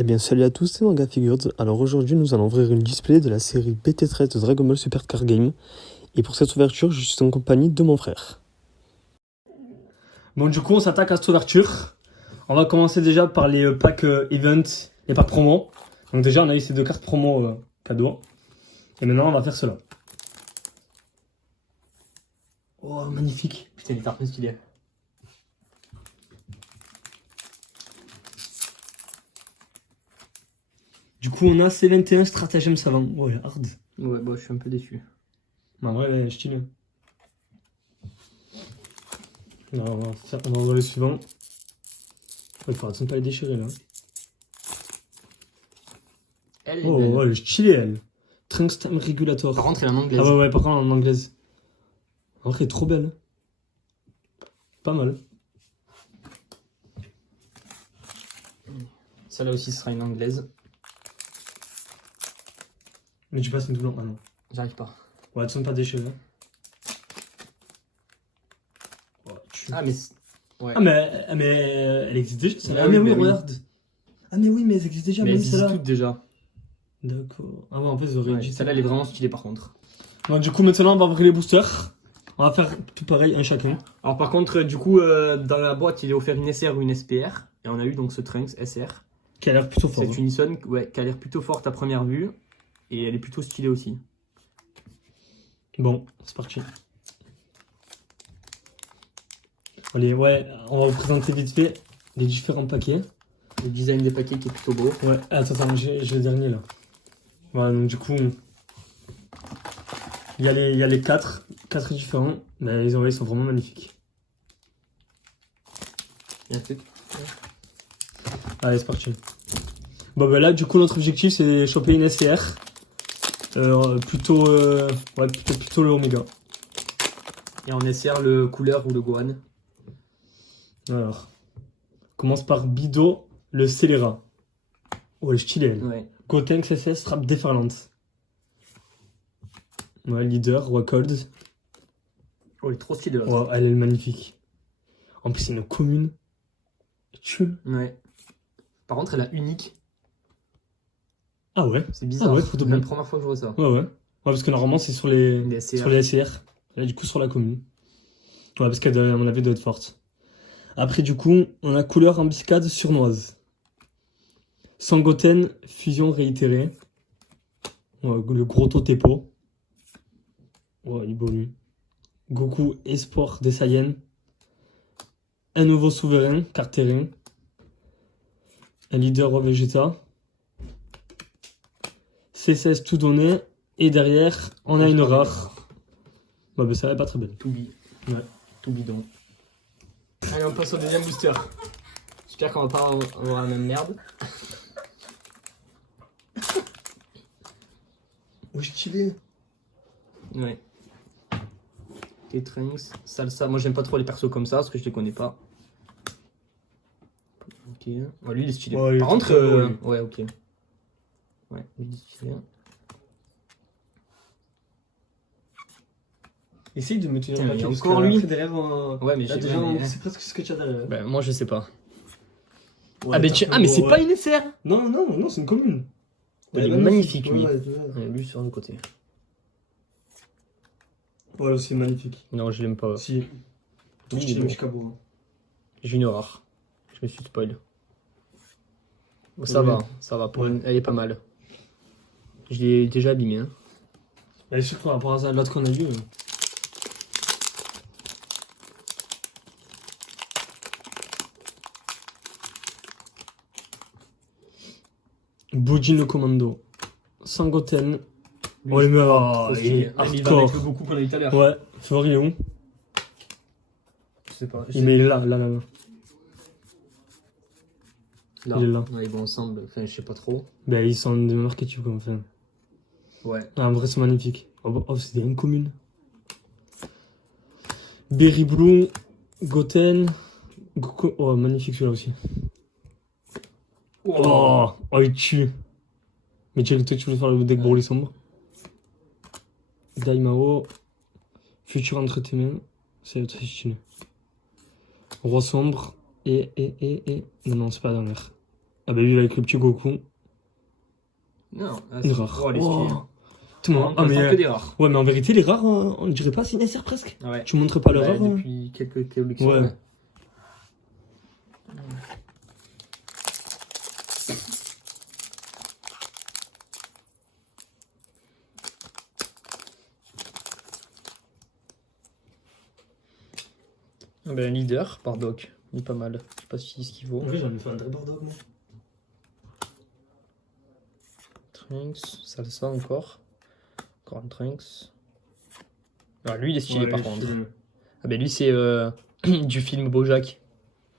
Eh bien salut à tous, c'est Manga Figures. Alors aujourd'hui nous allons ouvrir une display de la série BT13 de Dragon Ball Super Card Game. Et pour cette ouverture, je suis en compagnie de mon frère. Bon du coup on s'attaque à cette ouverture. On va commencer déjà par les packs event, les packs promo. Donc déjà on a eu ces deux cartes promo cadeaux. Et maintenant on va faire cela. Oh magnifique. Putain, il est tarpé stylé. Du coup on a C21 Stratagème Savant. Oh il est hard. Ouais, bah je suis un peu déçu. En vrai elle est stylée. Là, on va voir le suivant. Il faudra pas les déchirer là. Elle est Oh, belle. elle est stylée elle. Trunks Time Regulator. Par contre, elle est en anglaise. Ah ouais, par contre en anglaise. En vrai, elle est trop belle. Pas mal. Celle-là aussi sera une anglaise. Mais tu passes une doublon. Ah non. J'arrive pas. Ouais, tu ne pas déchiré. Ouais, Ah, mais. Ouais. Ah, mais elle existe déjà. Ah Ah, mais oui, oui. regarde. Ah, mais oui, mais elle existe déjà, Mais même elles existent celle-là. toutes déjà. D'accord. Ah, ouais, en fait, ils auraient dit. Celle-là, elle est vraiment stylée par contre. Bon, du coup, maintenant, on va ouvrir les boosters. On va faire tout pareil, un chacun. Alors, par contre, du coup, dans la boîte, il est offert une SR ou une SPR. Et on a eu donc ce Trunks SR. Qui a l'air plutôt fort. C'est une Ison qui a l'air plutôt forte à première vue. Et elle est plutôt stylée aussi. Bon, c'est parti. Allez, ouais, on va vous présenter vite fait les différents paquets. Le design des paquets qui est plutôt beau. Ouais, attends, j'ai le dernier là. Voilà, donc du coup, il y a les quatre différents. Mais les envoyés sont vraiment magnifiques. Il y a un truc. Allez, c'est parti. Bon, bah là, du coup, notre objectif c'est de choper une SCR. Plutôt le Omega. Et on SR le couleur ou le Gohan. Alors, on commence par Bido, le Scélérat. Oh, elle est stylée, elle. Ouais. Gotenks SS, frappe déferlante. Ouais, leader, Wacold. Oh, elle est trop stylée. Oh, elle est magnifique. En plus, c'est une commune. Tue. Ouais. Par contre, elle a unique. Ah ouais. C'est bizarre. Ah ouais, trop C'est bien. la première fois que je vois ça. Ouais, ouais. Ouais, parce que normalement, c'est sur les SCR. sur les SCR. Là, du coup, sur la commune. Ouais, parce qu'à mon avis, doit être forte. Après, du coup, on a couleur embuscade surnoise. Sangoten, fusion réitérée. Ouais, le gros Totepo. Ouais, il est beau, lui. Goku, espoir des Saiyans. Un nouveau souverain, carte terrain. Un leader au Vegeta. C16 tout donné. Et derrière, on a une rare. Bah, ça va pas très belle. Tout bi. Ouais. Tout bidon. Allez, on passe au deuxième booster. J'espère qu'on va pas avoir la même merde. Oh, stylé. Ouais. Et Trunks, Salsa. Moi, j'aime pas trop les persos comme ça parce que je les connais pas. Ok. Ouais, lui, il est stylé. Ouais, Par contre, ouais, ok. Ouais, lui, il est stylé. Essaye de me tenir Tiens, la il y a tête, encore parce que lui. après, derrière, Ouais, mais là, j'ai déjà, mais- c'est presque ce que tu as derrière. Bah, moi, je sais pas. Ouais, mais c'est pas une SR. Non, c'est une commune. Il est magnifique, lui. Ouais, Lui, sur le côté. ouais, c'est magnifique. Non, je l'aime pas. Si. Oui, Stylé, bon. Mishkabo. J'ai une rare. Je me suis spoil. Bon, ça Oui. va. Ouais. Elle est pas mal. Je l'ai déjà abîmée. Hein. Elle est sûre par rapport à l'autre qu'on a vu. Bujin le commando. Sangoten. Lui, Ouais, mais trop il stylé. est Ah, mais il va avec le hardcore. Goku qu'on a eu tout à l'heure. Ouais, Feur, il est où? Je sais pas. Mais il est là. Là. Il est là. Ouais, ils vont ensemble. Enfin, je sais pas trop. Ben, ils sont des mêmes archétypes comme ça. Ouais. Ah, en vrai, c'est magnifique. Oh, c'est des incommunes. Berry Blue, Goten, Goku. Oh, magnifique celui-là aussi. Oh, il tue. Mais tu voulais faire le deck Broly sombre. Daimao, Futur entre tes mains. C'est très stylé. Roi sombre. Et. Non, c'est pas la dernière. Ah bah lui, avec le petit Goku. Non, ah, Une rare. Oh, les stylés. Tout le monde. Ah, mais, que des rares. ouais, mais en vérité, les rares, on dirait pas, c'est nécessaire presque. Ouais. Tu montres pas les rares. Depuis quelques collections. Ouais. Ouais. Ah ben, leader, Bardock, il est pas mal. Je sais pas si ce qu'il vaut. En vrai, j'en ai fait un vrai Bardock, moi. Trunks, Salsa encore. Encore un Trunks. Ah, lui, il est stylé par contre. Ah ben lui, c'est du film Bojack.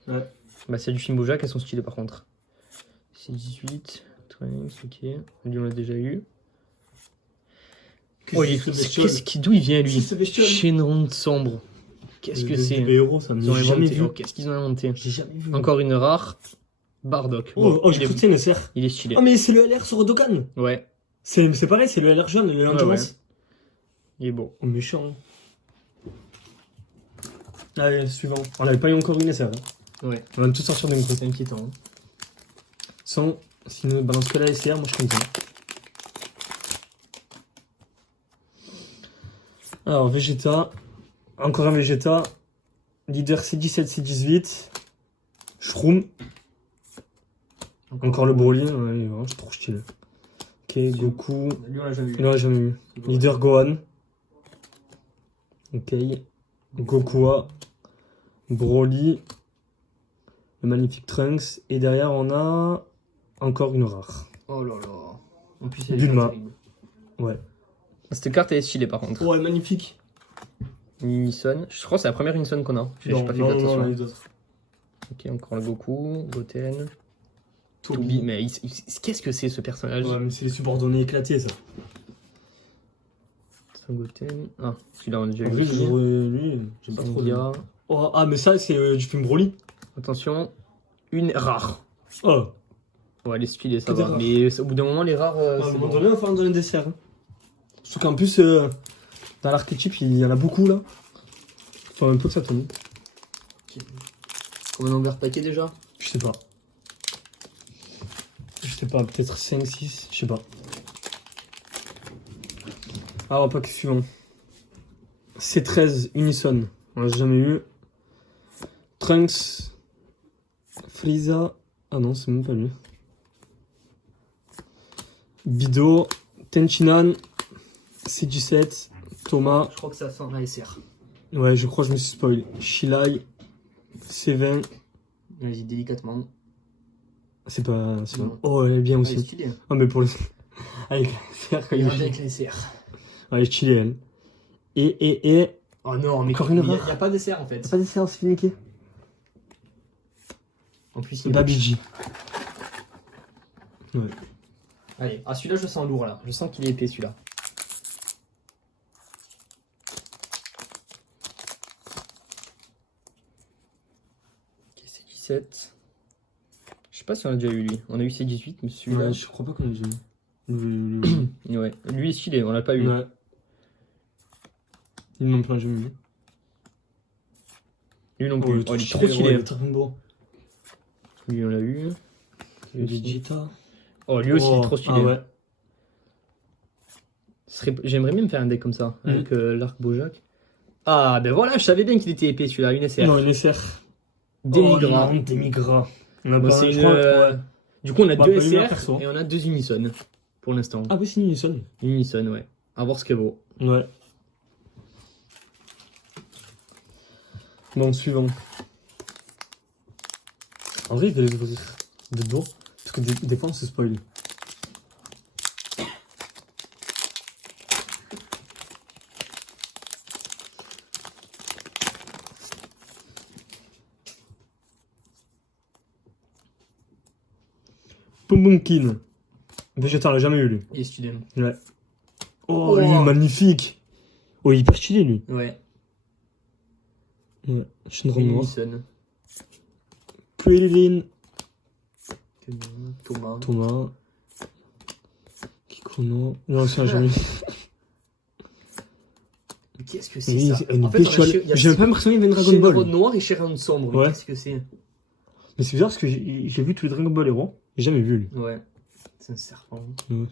Ouais. Bah, c'est du film Bojack, elles sont stylées par contre. C'est 18. Trunks, ok. Lui, on l'a déjà eu. Oh, d'où il vient lui? Shenron sombre. Qu'est-ce que c'est? héros, ça me Ils ont jamais inventé. vu. Oh, qu'est-ce qu'ils ont inventé? J'ai jamais vu. Encore une rare. Bardock. Oh, Bon, j'ai cru que c'est une il est stylé. Ah, mais c'est le LR sur Dokkan. Ouais. C'est pareil, c'est le LR jaune, le Ouais, Landmas. ouais. Il est beau. Oh, méchant. Allez, suivant. On n'avait pas eu encore une SR. Ouais. On va tout sortir d'un coup. C'est inquiétant. Hein. Sans, s'il nous balance que la SR, moi je suis content. Alors, Vegeta. Encore un Vegeta. Leader C17, C18. Shroom. Encore le Broly. Ouais, c'est trop stylé. Ok, Goku. Lui, on l'a jamais vu. Là, j'en ai eu. Leader Gohan. Ok. Gokua. Broly. Le magnifique Trunks. Et derrière, on a encore une rare. Oh là là. En plus, elle est Bulma. terrible. Ouais. Cette carte, elle est stylée par contre. Ouais, magnifique. Unison. Je crois que c'est la première Unison qu'on a. J'ai pas fait attention. les autres. Ok, encore le Goku. Goten. Toby. Toby. Mais qu'est-ce que c'est ce personnage? Ouais, mais c'est les subordonnés éclatés, ça. Goten. Ah, celui-là, on a déjà En vu. vrai, aussi. lui, j'aime pas trop. Sandia. Oh, ah, mais ça, c'est du film Broly. Attention. Une rare. Oh. Ouais, les stylés, ça Que des va. rares. Mais au bout d'un moment, les rares. À un c'est moment bon. donné, on va faire un dessert. Hein. Sauf qu'en plus, dans l'archétype, il y en a beaucoup là. Faut un peu que ça tourne. Combien d'envers paquet déjà? Je sais pas. Je sais pas, peut-être 5, 6, je sais pas. Alors, paquet suivant. C13 Unison. On l'a jamais eu. Trunks. Frieza. Ah non, c'est même pas lui. Bido. Tenchinan. C17. Thomas. Je crois que ça sent la SR. Ouais, je crois que je me suis spoil. Shilai. C20. Vas-y, délicatement. C'est pas. Non. Oh, elle est bien Ah, elle est aussi. stylée. Ah, mais pour le. Avec la SR, quand il Regarde est. avec la SR. Ouais, elle est stylée, elle. Et. Oh non, mais Encore une il rare. n'y a pas de SR en fait. T'as pas d'essai, c'est finiqué. En plus, il est Babiji. Ouais. Allez, ah celui-là je sens lourd là, je sens qu'il est épais celui-là. Ok, c'est 17. Je sais pas si on a déjà eu lui, on a eu ces 18 mais celui-là... Ouais, je crois pas qu'on a déjà eu. Ouais, lui est stylé, on l'a pas eu. Ouais. Il non plus, jamais eu. Lui non plus, oh, il est trop Ouais, stylé. il est très beau. Lui on l'a eu. Vegeta. Oh lui aussi il est trop stylé. Ah ouais. J'aimerais même faire un deck comme ça, avec l'arc Bojack. Ah ben voilà, je savais bien qu'il était épais celui-là, une SR. Non, une SR. Démigra. Oh, non, Démigra. On a Bon, pas c'est je une, crois, ouais. Du coup on a Bah, deux pas eu un SR perso. et on a deux Unison pour l'instant. Ah oui, c'est une Unison. Une Unison, ouais. À voir ce qu'elle vaut. Ouais. Bon, suivant. En vrai, il va les ouvrir de dos. Parce que des fois, on se spoil. Pumpkin. Vegeta, on l'a jamais eu, lui. Et Studem. Ouais. Oh, lui, magnifique. Oh, il est hyper stylé, lui. Ouais. Ouais. Shenron Une noir. Unison. Krillin. Thomas. Thomas. Kikuno. Non, ça, jamais. Mais qu'est-ce que c'est Oui, ça? une En fait, on a pétiole. il y a J'ai même pas l'impression qu'il y avait une Dragon Ball. noir et Shenron sombre. Ouais. Mais qu'est-ce que c'est? Mais c'est bizarre parce que j'ai vu tous les Dragon Ball héros. J'ai jamais vu, lui. Ouais. C'est un serpent. Ouais.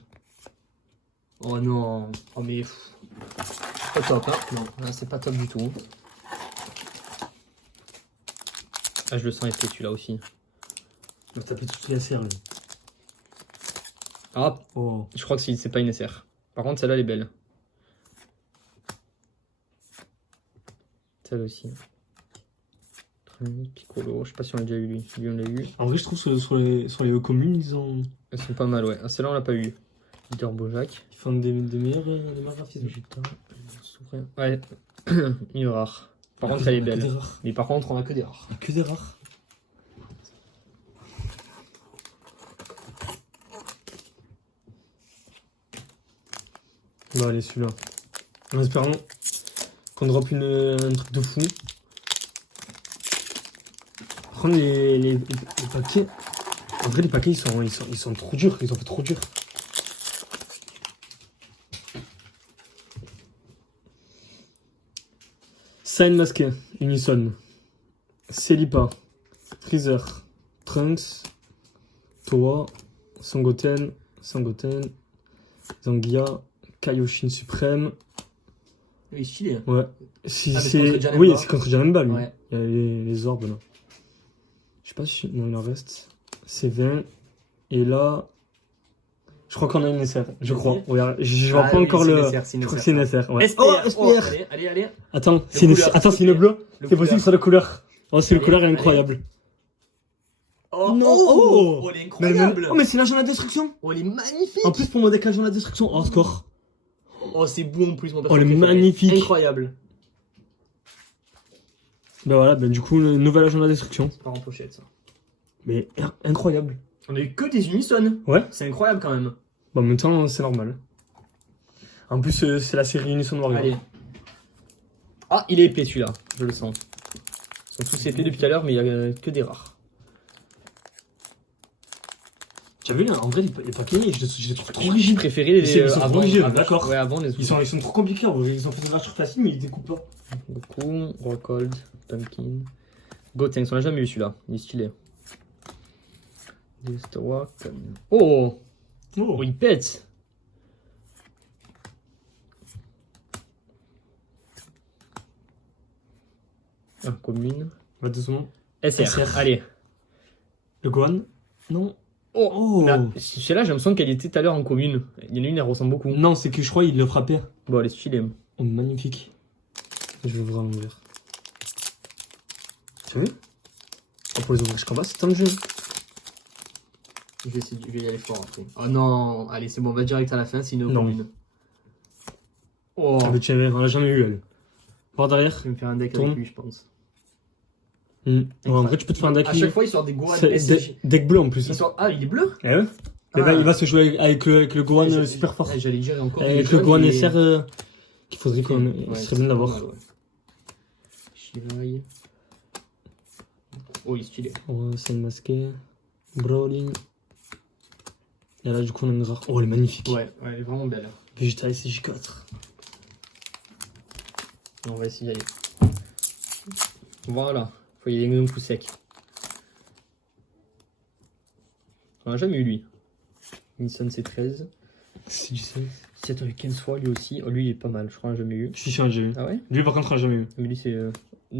Oh non. Oh mais... Pas top, hein. Non, là, c'est pas top du tout. Ah, je le sens épais, celui-là aussi. Il va taper toutes les SR, lui. Ah, Oh. je crois que c'est pas une SR. Par contre, celle-là, elle est belle. Celle aussi. Piccolo, je sais pas si on l'a déjà eu lui. Lui, on l'a eu. En vrai, je trouve que sur les communes, ils ont. Elles sont pas mal, ouais. Ah, celle-là, on l'a pas eu. Leader Bojack. Ils font des meilleurs graphismes. Vegeta. Ouais, une rare. Par contre, elle est belle. Mais par contre, on a que des rares. Que des rares. Bon, allez, celui-là. En espérant qu'on drop un truc de fou. Par contre, les paquets. En vrai, les paquets, ils sont trop durs. Ils ont fait trop dur. Sign masqué, Unison, Celipa, Freezer, Trunks, Toa, Sangoten, Zangia, Kaioshin Suprême. Il est stylé. Hein. Ouais. Oui, c'est contre Janemba, lui. Ouais. Il y a les orbes là. Je sais pas si. Non, il en reste. C'est 20. Et là. Je crois qu'on a une SR. Je crois. Regarde, je vois pas encore le. Je crois que c'est une SR. Ouais. SPR. Oh, SPR. Allez. Attends, c'est une bleue. C'est possible sur la couleur. Oh, c'est le couleur est incroyable. Oh, non. Elle est incroyable. Oh, mais c'est l'agent de la destruction. Oh, elle est magnifique. En plus, pour mon deck agent de la destruction. Oh, score. Oh, c'est beau en plus, mon personnage. Oh, elle est magnifique. Incroyable. Ben voilà, ben du coup, le nouvel agent de la destruction. C'est pas en pochette, ça. Mais incroyable. On a eu que des Unison. Ouais. C'est incroyable quand même. Bon, en même temps, c'est normal. En plus, c'est la série Unison Warrior. Allez. Ah, il est épais celui-là, je le sens. Ils sont tous épais depuis tout à l'heure, mais il n'y a que des rares. Tu as vu, en vrai, les paquets, je les trouve trop Je rigides. préférais les Ils sont trop rigides, d'accord. Ouais, avant les Ils sont trop compliqués, ils ont fait des ratures faciles, mais ils découpent pas. Goku, Rockhold, Pumpkin. Gotenks, on l'a jamais eu celui-là, il est stylé. Oh, oh, il pète. Ah, commune. Va doucement. SR. Allez. Le Gohan. Non. Oh, celle-là, j'ai l'impression qu'elle était tout à l'heure en commune. Il y en a une, elle ressemble beaucoup. Non, c'est que je crois qu'il le frappait. Bon, elle est stylée. Oh, magnifique. Je vais vraiment ouvrir. Tu as vu? Oh, pour les ouvrir, je comprends, c'est un jeu. Je vais y aller fort après. Oh non, allez, c'est bon, on va direct à la fin, c'est une commune. Oh. Ah, mais tu on l'a jamais eu, elle. Voir derrière. Je vais me faire un deck avec lui, je pense. Ouais, en vrai, tu peux te faire un deck. À chaque fois, il sort des Gohan deck bleu en plus. Ah, il est bleu? Eh ouais. Et ben, il va se jouer avec le Gohan super fort. J'allais dire encore. Avec le Gohan SR qu'il faudrait qu'on. Il serait bien d'avoir. Shirai. Oh, il est stylé. Oh, c'est masqué. Brawling. Et là, du coup, on a une rare. Oh, elle est magnifique. Ouais, elle est vraiment belle. Vegeta SJ4. On va essayer d'y aller. Voilà. Faut y aller un coup sec. On n'a jamais eu lui. Nissan C13. C'est du 16. Si attends, avec Kenswa lui aussi. Oh, lui il est pas mal, je crois qu'on n'a jamais eu. Si, j'ai eu. Ah ouais? Lui par contre, on n'a jamais eu. Mais lui c'est.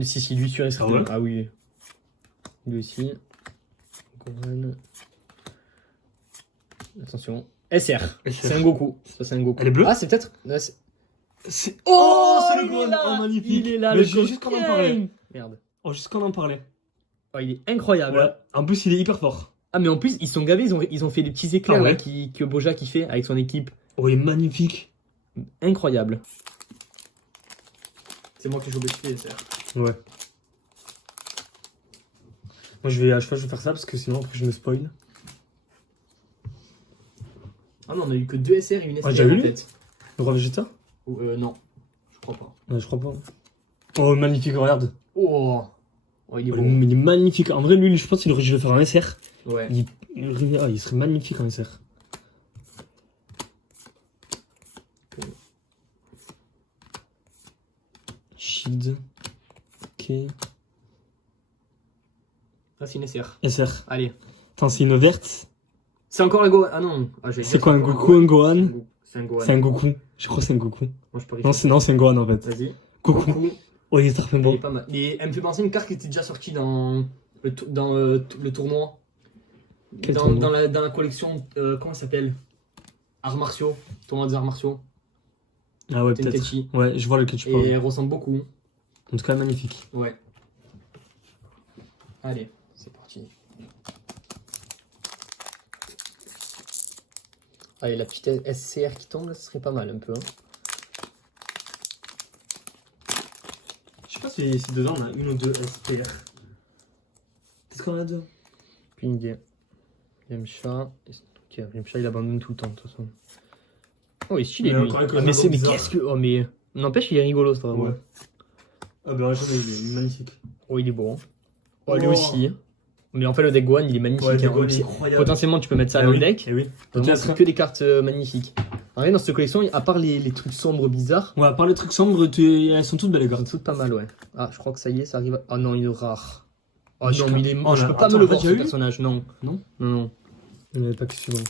Si, lui sur S. Ah ouais? Ah oui. Lui aussi. Gohan. Attention. SR. C'est un Goku. Ça c'est un Goku. Elle est bleue? Ah c'est peut-être. Oh, c'est le Gohan! Oh, magnifique! Il est là, mais le juste qu'on en parlait. Merde. Oh, juste qu'on en parlait. Oh, il est incroyable. Ouais. En plus, il est hyper fort. Ah, mais en plus, ils sont gavés, ils ont fait des petits éclairs Ah ouais. là, que Bojack fait avec son équipe. Oh, il est magnifique. Incroyable. C'est moi qui joue BSP, SR. Ouais. Moi, je vais faire ça parce que sinon, après, je me spoil. Ah non, on a eu que 2 SR et une SR déjà eu en lui fait. Le roi Vegeta? Non, je crois pas. Ouais, je crois pas. Oh, magnifique, regarde. Oh, il est Oh, beau. il est magnifique. En vrai, lui, je pense qu'il aurait dû le faire en SR. Ouais. Il serait magnifique en SR. Shield. Ok. Ça, c'est une SR. SR. Allez. Attends, c'est une verte. C'est encore la Gohan. Ah non. Ah, j'allais C'est dire, quoi, un encore Goku, un Gohan? C'est un Gohan. C'est un Goku. Je crois que c'est un Goku. Moi, je parie Non, sur- c'est un Gohan en fait. Vas-y. Goku. Oh, il est très Il bon. est pas mal. Elle me fait penser à une carte qui était déjà sortie dans le tournoi. Quel tournoi Dans la collection, comment ça s'appelle? Arts martiaux. Tournoi des arts martiaux. Ah ouais, peut-être. Tenkaichi. Ouais, je vois lequel tu Et parles. elle ressemble beaucoup. En tout cas, magnifique. Ouais. Allez, c'est parti. Allez, la petite SCR qui tombe, là, ce serait pas mal un peu. Hein. Je sais pas si dedans on a une ou deux SPR. Peut-être qu'on en a deux. Puis une idée. Yamcha. Ok, Yamcha il abandonne tout le temps de toute façon. Oh, il est stylé Mais lui. encore avec Ah, le mais dragon bizarre. qu'est-ce que. Oh, mais. N'empêche, il est rigolo ce dragon. Ouais. Ah bah jamais, il est magnifique. Oh, il est beau. Hein. Oh, lui Oh. aussi. Mais en fait, le deck Gohan il est magnifique. Ouais, hein. Gohan, C'est- incroyable. Potentiellement, tu peux mettre ça Ah dans oui. le deck. Eh oui. Vraiment, c'est que des cartes magnifiques. En vrai, dans cette collection, à part les trucs sombres bizarres, Ouais, à part les trucs sombres, elles sont toutes belles les elles cartes. sont toutes pas mal, ouais. Ah, je crois que ça y est, ça arrive. Ah non, il est rare. Oh Je non, mais il est... oh, je peux pas attends, me le on l'a voir ce déjà eu personnage, non. Non. Non. Il n'y avait pas que suivant.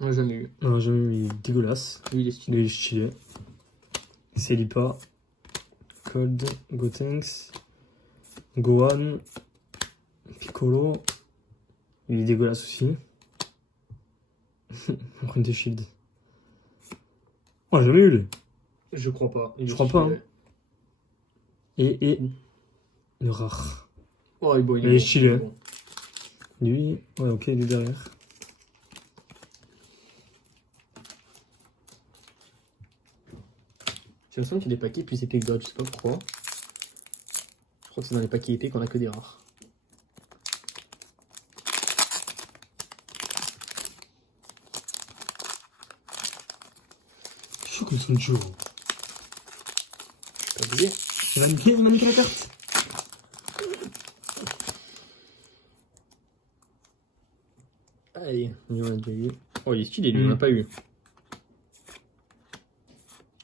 On l'a jamais eu. Non, jamais eu, il est dégueulasse. Lui, il est stylé. Il est stylé. Celipa. Cold. Gotenks. Gohan. Piccolo. Il est dégueulasse aussi. Prune Shield. Oh, jamais eu lui. Je crois pas. Il est Je crois stylé. pas, hein. Et le rare. Oh, il est beau, Il est beau, stylé. il est bon. Lui, ouais, ok, il est derrière. J'ai l'impression qu'il y a des paquets plus épais que d'autres, je sais pas pourquoi. Je crois que c'est dans les paquets épais qu'on a que des rares. Je suis chaud comme son Joe. Pas oublié. Il va niquer la carte. Allez, on en a déjà eu. Oh, il est stylé, lui, on n'a pas eu.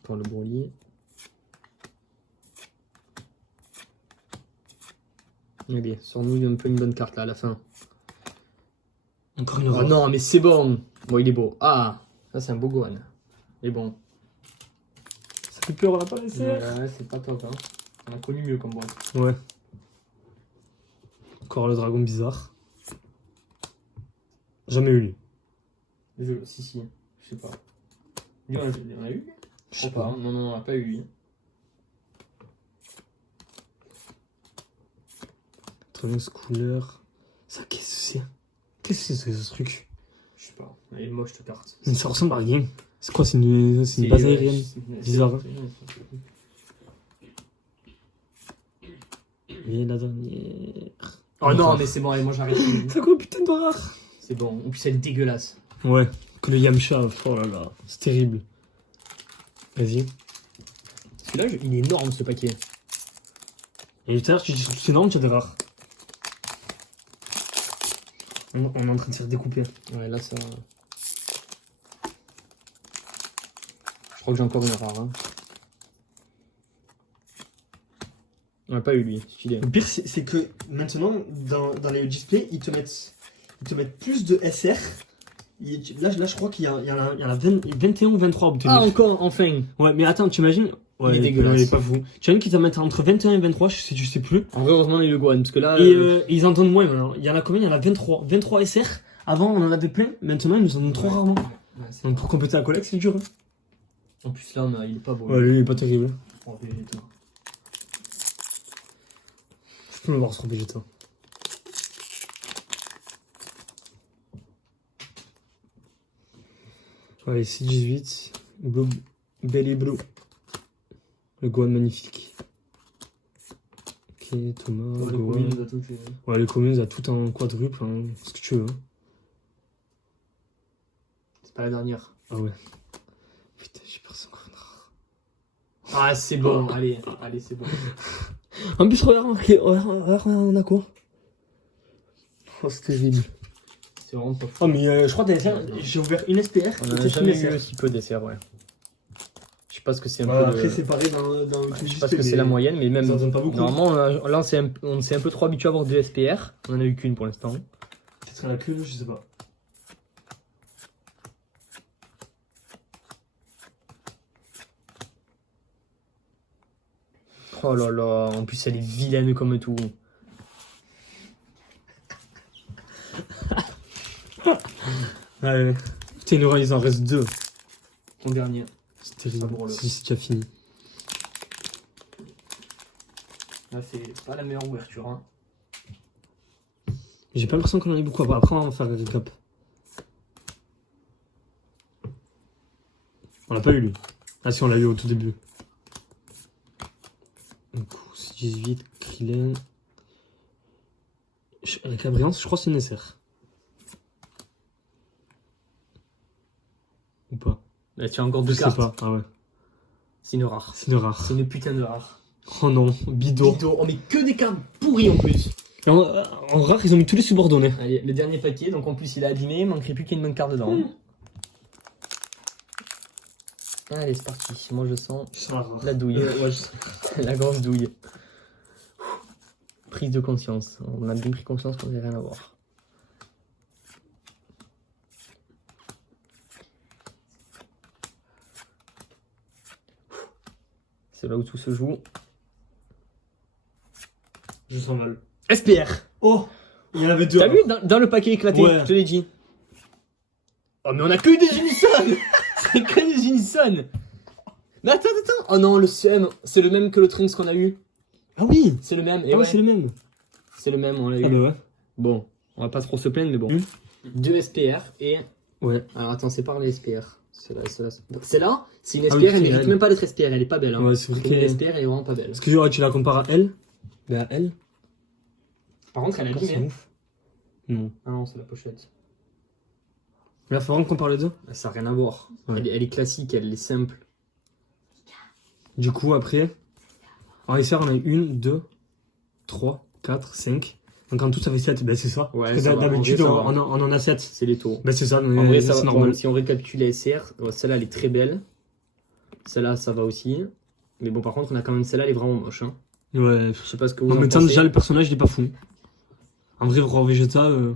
Encore le Broly. Allez, sors-nous un peu une bonne carte là à la fin. Encore une Oh rare. non, mais c'est bon. Bon, il est beau. Ah, ça c'est un beau Gohan. Il est bon. Ça fait peur, on l'a pas laissé. Ouais, c'est pas top. Hein. On a connu mieux comme boîte. Ouais. Encore le dragon bizarre. Jamais eu lui. Si, je sais pas. Lui, on a eu? Je sais pas. Non, on n'a pas eu lui. 80 couleurs. Ça, qu'est-ce que c'est? Qu'est-ce que c'est ce truc? Je sais pas. Elle est moche cette carte. Mais ça ressemble à rien. C'est quoi? C'est une base aérienne. Bizarre. Et la dernière. Oh non, mais c'est bon, allez, moi j'arrête. C'est quoi, putain de rare? C'est bon. En plus, elle est dégueulasse. Ouais. Que le Yamcha. Oh là là. C'est terrible. Vas-y. Celui-là, il est énorme ce paquet. Et tout à l'heure, tu dis c'est énorme, tu as des rares. On est en train de se faire découper. Ouais, là ça. Je crois que j'ai encore une rare. Hein. On n'a pas eu lui, stylé. Le pire, c'est que maintenant, dans les displays, ils te mettent plus de SR. Là, je crois qu'il y en a 21 ou 23 à obtenir. Ah, encore, enfin. Ouais, mais attends, tu imagines. Ouais, Il est dégueulasse. Il est pas fou. Tu imagines qu'ils t'en mettent entre 21 et 23, je sais plus. En vrai, heureusement, on a eu le Gohan, parce que là. Et ils en donnent moins maintenant. Il y en a combien? Il y en a 23. 23 SR. Avant, on en avait plein. Maintenant, ils nous en donnent trop rarement. Ouais, c'est- Donc, pour compléter la collecte, c'est dur. Hein. En plus, là, il est pas beau. Ouais, lui, il est pas terrible. Oh, Vegeta. Je peux le voir sur Vegeta. Allez, 6-18. Belly Blue. Le Gohan magnifique. Ok, Thomas, Ouais, le Gohan. Gohan, il a tout fait. Ouais, les communes, a tout en quadruple, hein, ce que tu veux. Hein. C'est pas la dernière. Ah ouais. Putain, j'ai peur, c'est encore une rare. Ah, c'est bon, allez, c'est bon. En plus, regarde, on a quoi? Oh, c'est terrible. C'est vraiment pas fou. Oh, mais je crois que j'ai ouvert une SPR. On et en a peut-être jamais une eu SR. aussi peu d'essais, ouais. sais pas ce que c'est un Voilà, peu. après, c'est pareil dans Je sais pas ce que c'est la moyenne, mais même. Ça donne pas beaucoup. Normalement, là, on s'est un peu trop habitué à avoir 2 SPR. On en a eu qu'une pour l'instant. Peut-être la queue, je sais pas. Oh là là, en plus, elle est vilaine comme tout. Ouais. Putain, il en reste 2. Mon dernier. C'est terrible. Saboureux. C'est déjà fini. Là, c'est pas la meilleure ouverture. Hein. J'ai pas l'impression qu'on en ait beaucoup. Après, on va faire un récap. On l'a pas eu, lui. Ah si, on l'a eu au tout début. Du coup, 18, Krillin. Avec la brillance, je crois que c'est nécessaire. Ou pas? Là, tu as encore Je 2 sais cartes. pas. Ah ouais. C'est une rare. C'est une rare. C'est une putain de rare. Oh non, bidon. Bidon. On met que des cartes pourries en plus. Et en rare, ils ont mis tous les subordonnés. Allez, le dernier paquet, donc en plus il est abîmé, il manquerait plus qu'une bonne carte dedans. Allez, c'est parti. Moi je sens la douille. La grosse douille. Prise de conscience. On a bien pris conscience qu'on n'avait rien à voir. C'est là où tout se joue. Je sens mal. SPR. Oh, il y en avait 2. T'as vu dans le paquet éclaté, Ouais. je te l'ai dit. Oh mais on a que des Unison. C'est que des Unison. Mais attends. Oh non, le CM, c'est le même que le Trunks qu'on a eu. Ah oui. C'est le même. Et Ah ouais, ouais, c'est le même. c'est le même, on l'a eu. Ah bah ouais. Bon, on va pas trop se plaindre, mais bon. 2 SPR et... Ouais. Alors attends, sépare les SPR. Celle-là, c'est une Ah SPR, oui, elle c'est mérite elle. même pas d'être SPR, elle est pas belle. Hein. Ouais, c'est vrai Parce que qu'elle- SPR, elle est vraiment pas belle. Parce que tu la compares à elle. Ben à elle. Par contre, elle a C'est abîmé. ouf. Non. Ah non, c'est la pochette. Mais là, faut vraiment qu'on parle de deux. Ça n'a rien à voir. Ouais. Elle est classique, elle est simple. Du coup, après, en SR, on a 1, 2, 3, 4, 5. Donc en tout, ça fait 7. Ben c'est ça. Ouais, Parce que ça va. d'habitude, En vrai, ça on en a 7. C'est les taux. Ben c'est ça, En vrai, ça c'est va. normal. Bon, si on récapitule les SR, celle-là, elle est très belle. Celle-là, ça va aussi. Mais bon, par contre, on a quand même celle-là, elle est vraiment moche. Hein. Ouais. Je sais pas ce que vous En en même temps, pensez. déjà, le personnage, il est pas fou. En vrai, Roi Vegeta, de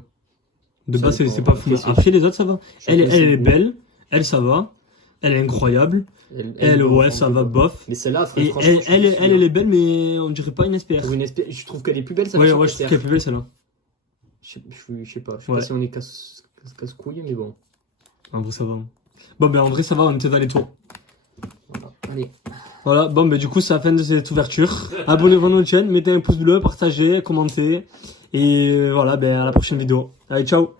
Ça base, dépend. c'est pas fou. Après, c'est- Après, les autres, ça va. Elle Chacun ses est goûts. belle. Elle, ça va. Elle est incroyable. Elle, ouais, ça va bof. Mais celle-là, Et franchement, elle, je trouve que elle est belle, mais on dirait pas une SPR. pour une espèce, je trouve qu'elle est plus belle, ça Ouais, va ouais, je trouve qu'elle est plus belle, celle-là. Je sais pas. Je sais Ouais. pas si on est casse-couille, mais bon. En vrai, ça va. Bon, ben, en vrai, ça va, on était dans les tours. Voilà. Allez. Voilà, bon, ben, du coup, c'est la fin de cette ouverture. Abonnez-vous à notre chaîne, mettez un pouce bleu, partagez, commentez. Et voilà, ben, à la prochaine vidéo. Allez, ciao!